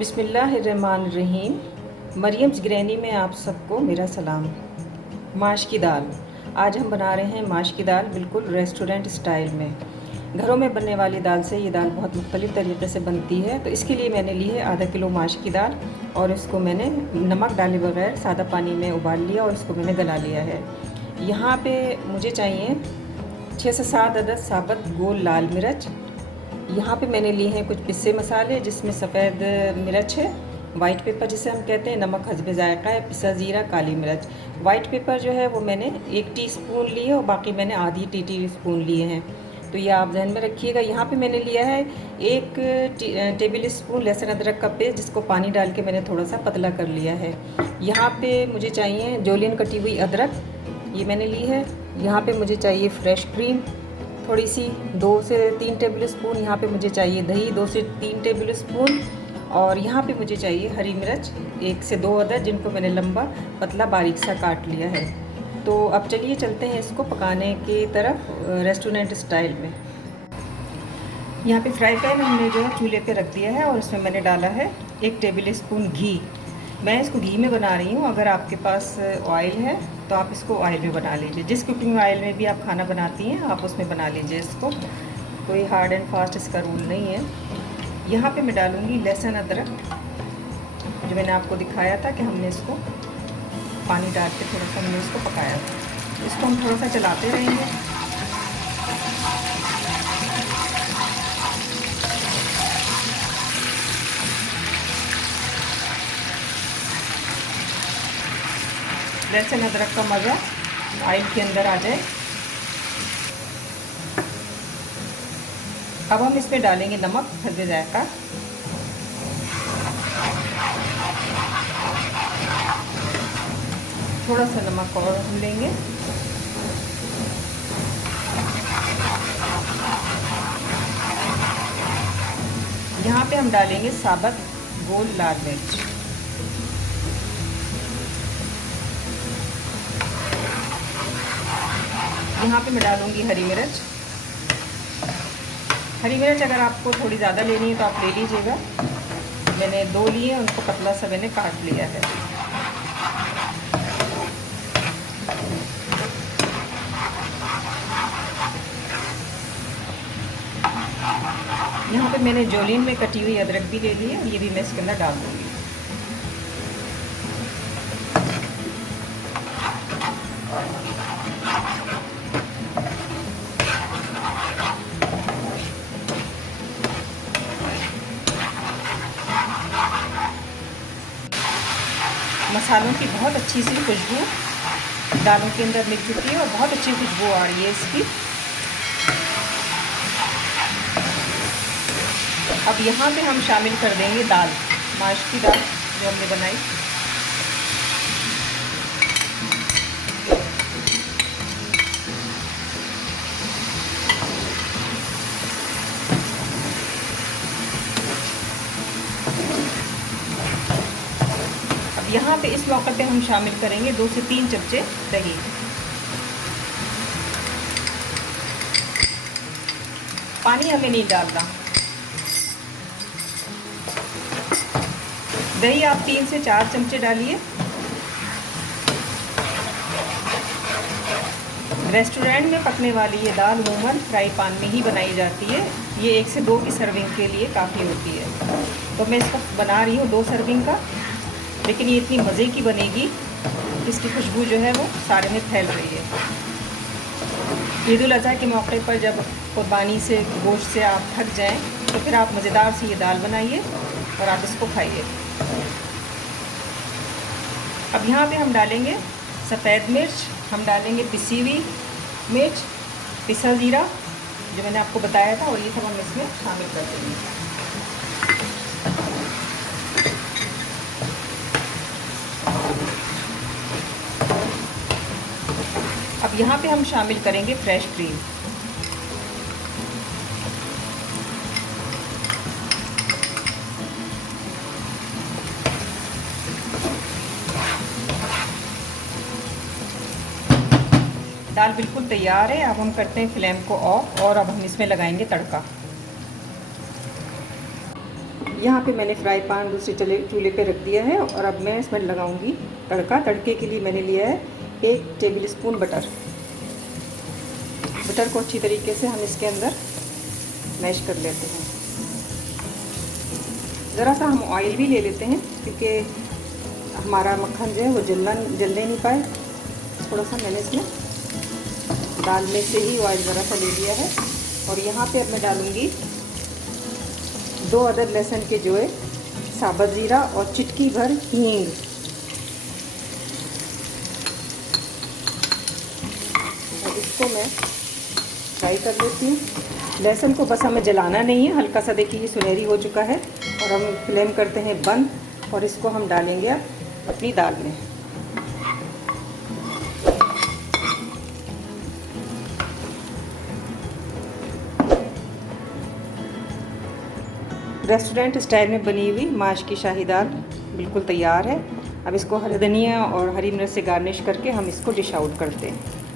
बिस्मिल्लाहिर्रहमानिर्रहीम। Mariam's granny में आप सबको मेरा सलाम। माश की दाल। आज हम बना रहे हैं माश की दाल बिल्कुल रेस्टोरेंट स्टाइल में। घरों में बनने वाली दाल से ये दाल बहुत मुख्तलिफ़ तरीक़े से बनती है। तो इसके लिए मैंने ली है आधा किलो माश की दाल और इसको मैंने नमक डाले बगैर सादा पानी में उबाल लिया और इसको मैंने गला लिया है। यहाँ पे मुझे चाहिए 6 से 7 अदद साबुत गोल लाल मिर्च। यहाँ पे मैंने लिए हैं कुछ पिसे मसाले जिसमें सफ़ेद मिर्च है, वाइट पेपर जिसे हम कहते हैं, नमक हस्बे ज़ायक़ा है, पिसा ज़ीरा, काली मिर्च। वाइट पेपर जो है वो मैंने 1 टीस्पून लिए और बाकी मैंने आधी टीस्पून लिए हैं, तो ये आप जहन में रखिएगा। यहाँ पे मैंने लिया है 1 टेबल स्पून लहसुन अदरक का पेस्ट जिसको पानी डाल के मैंने थोड़ा सा पतला कर लिया है। यहाँ पे मुझे चाहिए जोलियन कटी हुई अदरक, ये मैंने ली है। यहाँ पे मुझे चाहिए फ्रेश क्रीम थोड़ी सी 2 से 3 टेबल स्पून। यहाँ पे मुझे चाहिए दही 2 से 3 टेबल स्पून। और यहाँ पे मुझे चाहिए हरी मिर्च 1 से 2 अदद जिनको मैंने लंबा पतला बारीक सा काट लिया है। तो अब चलिए चलते हैं इसको पकाने की तरफ रेस्टोरेंट स्टाइल में। यहाँ पे फ्राई पैन हमने जो है चूल्हे पे रख दिया है और इसमें मैंने डाला है 1 टेबल स्पून घी। मैं इसको घी में बना रही हूँ, अगर आपके पास ऑयल है तो आप इसको ऑयल में बना लीजिए। जिस कुकिंग ऑयल में भी आप खाना बनाती हैं आप उसमें बना लीजिए इसको, कोई हार्ड एंड फास्ट इसका रूल नहीं है। यहाँ पे मैं डालूँगी लहसुन अदरक, जो मैंने आपको दिखाया था कि हमने इसको पानी डाल के थोड़ा सा हमने इसको पकाया था। इसको हम थोड़ा सा चलाते रहेंगे। लहसुन अदरक का मज़ा ऑयल के अंदर आ जाए। अब हम इसमें डालेंगे नमक हस्बे ज़ायक़ा। थोड़ा सा नमक और हम लेंगे। यहाँ पे हम डालेंगे साबुत गोल लाल मिर्च। यहाँ पे मैं डालूँगी हरी मिर्च। हरी मिर्च अगर आपको थोड़ी ज़्यादा लेनी है तो आप ले लीजिएगा। मैंने 2 लिए, उनको पतला सा मैंने काट लिया है। यहाँ पे मैंने जोलियन में कटी हुई अदरक भी ले ली है और ये भी मैं इसके अंदर डाल दूँगी। मसालों की बहुत अच्छी सी खुशबू दालों के अंदर मिल चुकी है और बहुत अच्छी खुशबू आ रही है इसकी। अब यहाँ पे हम शामिल कर देंगे दाल, माश की दाल जो हमने बनाई। यहाँ पे इस मौके पे हम शामिल करेंगे 2 से 3 चमचे दही। पानी हमें नहीं डालना। दही आप 3 से 4 चमचे डालिए। रेस्टोरेंट में पकने वाली ये दाल अमूमन फ्राई पैन में ही बनाई जाती है। ये 1 से 2 की सर्विंग के लिए काफ़ी होती है, तो मैं इसको बना रही हूँ 2 सर्विंग का। लेकिन ये इतनी मज़े की बनेगी, इसकी खुशबू जो है वो सारे में फैल रही है। ईद उल अज़हा के मौके पर जब कुर्बानी से गोश्त से आप थक जाएं तो फिर आप मज़ेदार सी ये दाल बनाइए और आप इसको खाइए। अब यहाँ पे हम डालेंगे सफ़ेद मिर्च, हम डालेंगे पिसी हुई मिर्च, पिसा ज़ीरा जो मैंने आपको बताया था, और ये सब हम इसमें शामिल कर देंगे। अब यहाँ पे हम शामिल करेंगे फ्रेश क्रीम। दाल बिल्कुल तैयार है। अब हम करते हैं फ्लेम को ऑफ और अब हम इसमें लगाएंगे तड़का। यहाँ पे मैंने फ्राई पैन दूसरे चूल्हे पे रख दिया है और अब मैं इसमें लगाऊंगी तड़का। तड़के के लिए मैंने लिया है 1 टेबल स्पून बटर। बटर को अच्छी तरीके से हम इसके अंदर मैश कर लेते हैं। ज़रा सा हम ऑयल भी ले लेते हैं क्योंकि हमारा मक्खन जो है वो जलने नहीं पाए। थोड़ा सा मैंने इसमें दाल में से ही ऑयल ज़रा सा ले लिया है। और यहाँ पे अब मैं डालूँगी 2 अदद लहसुन के जो है साबुत ज़ीरा और चिटकी भर हींग। और इसको मैं फ्राई कर लेती हूँ। लहसुन को बस हमें जलाना नहीं है, हल्का सा देखिए ये सुनहरी हो चुका है। और हम फ्लेम करते हैं बंद और इसको हम डालेंगे अब अपनी दाल में। रेस्टोरेंट स्टाइल में बनी हुई माश की शाही दाल बिल्कुल तैयार है। अब इसको हरी धनिया और हरी मिर्च से गार्निश करके हम इसको डिश आउट करते हैं।